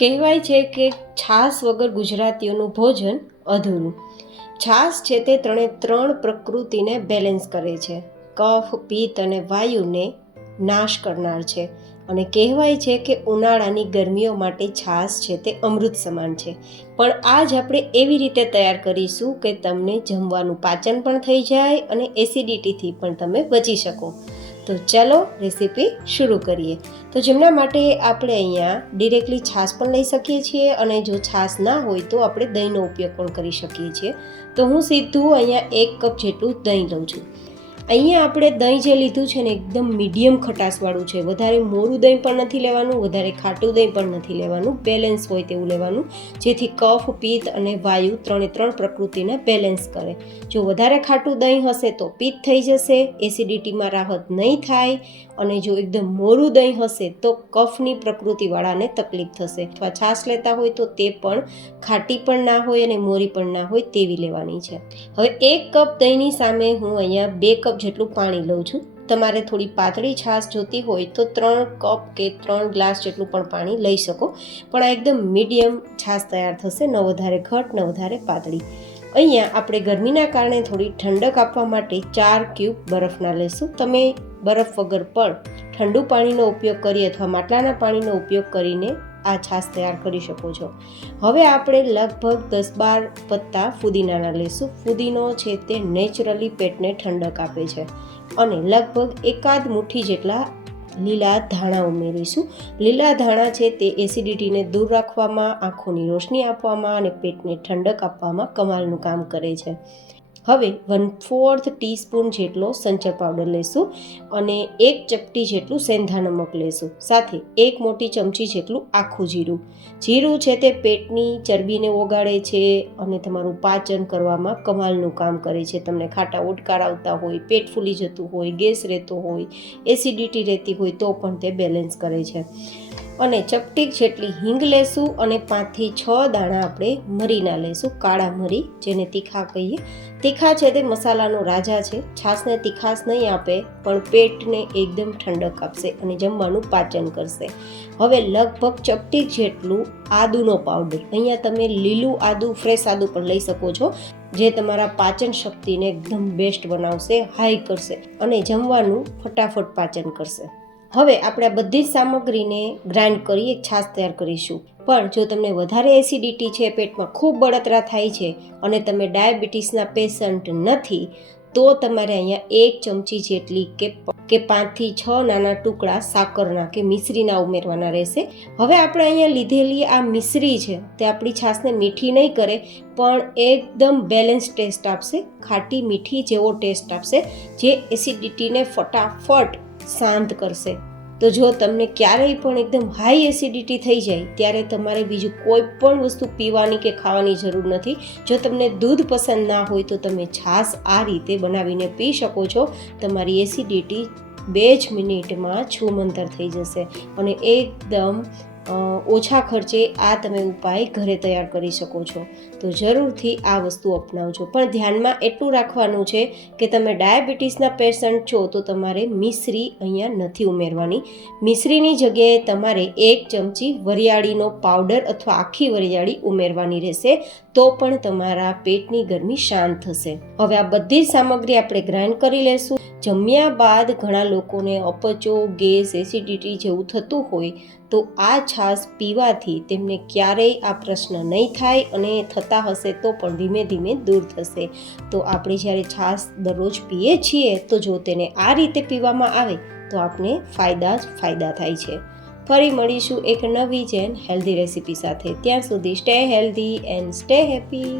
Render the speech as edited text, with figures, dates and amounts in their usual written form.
કહેવાય છે કે છાશ વગર ગુજરાતીઓનું ભોજન અધૂરું. છાશ છે તે ત્રણ પ્રકૃતિને બેલેન્સ કરે છે. કફ, પિત્ત અને વાયુને નાશ કરનાર છે. અને કહેવાય છે કે ઉનાળાની ગરમીઓ માટે છાશ છે તે અમૃત સમાન છે. પણ આજ આપણે એવી રીતે તૈયાર કરીશું કે તમને જમવાનું પાચન પણ થઈ જાય અને એસિડિટીથી પણ તમે બચી શકો. તો ચાલો રેસીપી શરૂ કરીએ. તો જેમના માટે આપણે અહીંયા ડિરેક્ટલી છાશ પણ લઈ શકીએ છીએ અને જો છાશ ના હોય તો આપણે દહીંનો ઉપયોગ પણ કરી શકીએ છીએ. તો હું સીધું અહીંયા 1 કપ જેટલું દહીં લઉં છું. અહીંયા આપણે દહીં જે લીધું છે ને એકદમ મીડિયમ ખટાશવાળું છે. વધારે મોરું દહીં પણ નથી લેવાનું, વધારે ખાટું દહીં પણ નથી લેવાનું, બેલેન્સ હોય તેવું લેવાનું, જેથી કફ, પિત્ત અને વાયુ ત્રણ પ્રકૃતિને બેલેન્સ કરે. જો વધારે ખાટું દહીં હશે તો પિત્ત થઈ જશે, એસિડિટીમાં રાહત નહીં થાય, અને જો એકદમ મોરું દહીં હશે તો કફની પ્રકૃતિવાળાને તકલીફ થશે. અથવા છાશ લેતા હોય તો તે પણ ખાટી પણ ના હોય અને મોરી પણ ના હોય તેવી લેવાની છે. હવે 1 કપ દહીંની સામે હું અહીંયા 2 કપ જેટલું પાણી લઉં છું. તમારે થોડી પાતળી છાશ જોતી હોય તો 3 કપ કે 3 ગ્લાસ જેટલું પણ પાણી લઈ શકો. પણ આ એકદમ મીડિયમ છાશ તૈયાર થશે, ન વધારે ઘટ ન વધારે પાતળી. અહીંયા આપણે ગરમીના કારણે થોડી ઠંડક આપવા માટે 4 ક્યુબ બરફના લેશું. તમે બરફ વગર પણ ઠંડુ પાણીનો ઉપયોગ કરી અથવા માટલાના પાણીનો ઉપયોગ કરીને આ છાશ તૈયાર કરી શકો છો. હવે આપણે લગભગ 10-12 પત્તા ફુદીનાના લેશું. ફુદીનો છે તે નેચરલી પેટને ઠંડક આપે છે. અને લગભગ 1 મુઠ્ઠી જેટલા લીલા ધાણા ઉમેરીશું. લીલા ધાણા છે તે એસિડિટીને દૂર રાખવામાં, આંખોની રોશની આપવામાં અને પેટને ઠંડક આપવામાં કમાલનું કામ કરે છે. હવે 1/4 ટીસ્પૂન જેટલો સંચર પાવડર લેશું અને 1 ચપટી જેટલું સેંધા નમક લેશું. સાથે 1 મોટી ચમચી જેટલું આખું જીરું. જીરું છે તે પેટની ચરબીને ઓગાળે છે અને તમારું પાચન કરવામાં કમાલનું કામ કરે છે. તમને ખાટા ઓડકાર આવતા હોય, પેટ ફૂલી જતું હોય, ગેસ રહેતો હોય, એસિડિટી રહેતી હોય તો પણ તે બેલેન્સ કરે છે. અને ચપટીક જેટલી હિંગ લેશું અને 5 થી 6 દાણા આપણે મરીના લેશું. કાળા મરી, જેને તીખા કહીએ. તીખા છે તે મસાલાનો રાજા છે. છાશને તીખાશ નહીં આપે પણ પેટને એકદમ ઠંડક આપશે અને જમવાનું પાચન કરશે. હવે લગભગ ચપટીક જેટલું આદુનો પાવડર. અહીંયા તમે લીલું આદુ, ફ્રેશ આદુ પણ લઈ શકો છો, જે તમારા પાચન શક્તિને એકદમ બેસ્ટ બનાવશે, હાઈ કરશે અને જમવાનું ફટાફટ પાચન કરશે. હવે આપણે આ બધી જ સામગ્રીને ગ્રાઇન્ડ કરી એક છાશ તૈયાર કરીશું. પણ જો તમને વધારે એસિડિટી છે, પેટમાં ખૂબ બળતરા થાય છે અને તમે ડાયાબિટીસના પેશન્ટ નથી, તો તમારે અહીંયા 1 ચમચી જેટલી કે 5 થી 6 નાના ટુકડા સાકરના કે મિશ્રીના ઉમેરવાના રહેશે. હવે આપણે અહીંયા લીધેલી આ મિશ્રી છે તે આપણી છાશને મીઠી નહીં કરે પણ એકદમ બેલેન્સ ટેસ્ટ આપશે, ખાટી મીઠી જેવો ટેસ્ટ આપશે, જે એસિડિટીને ફટાફટ શાંત કરશે. તો જો તમને ક્યારેય પણ એકદમ હાઈ એસિડિટી થઈ જાય ત્યારે તમારે બીજું કોઈ પણ વસ્તુ પીવાની કે ખાવાની જરૂર નથી. જો તમને દૂધ પસંદ ના હોય તો તમે છાશ આ રીતે બનાવીને પી શકો છો. તમારી એસિડિટી 2 જ મિનિટમાં છૂમંતર થઈ જશે અને એકદમ ઓછા ખર્ચે આ તમે ઉપાય ઘરે તૈયાર કરી શકો છો. તો જરૂરથી આ વસ્તુ અપનાવજો. પણ ધ્યાનમાં એટલું રાખવાનું છે કે તમે ડાયાબિટીસના પેશન્ટ છો તો તમારે મિશ્રી અહીંયા નથી ઉમેરવાની. મિશ્રીની જગ્યાએ તમારે 1 ચમચી વરિયાળીનો પાવડર અથવા આખી વરિયાળી ઉમેરવાની રહેશે. તો પણ તમારા પેટની ગરમી શાંત થશે. હવે આ બધી જ સામગ્રી આપણે ગ્રાઇન્ડ કરી લેશું. જમ્યા બાદ ઘણા લોકોને અપચો, ગેસ, એસિડિટી જેવું થતું હોય તો આ છાશ પીવાથી તેમને ક્યારેય આ પ્રશ્ન નહીં થાય અને થતા હશે તો પણ ધીમે ધીમે દૂર થશે. તો આપણે જ્યારે છાશ દરરોજ પીએ છીએ તો જો તેને આ રીતે પીવામાં આવે તો આપણે ફાયદા થાય છે. ફરી મળીશું એક નવી જ હેલ્ધી રેસીપી સાથે. ત્યાં સુધી stay healthy and stay happy.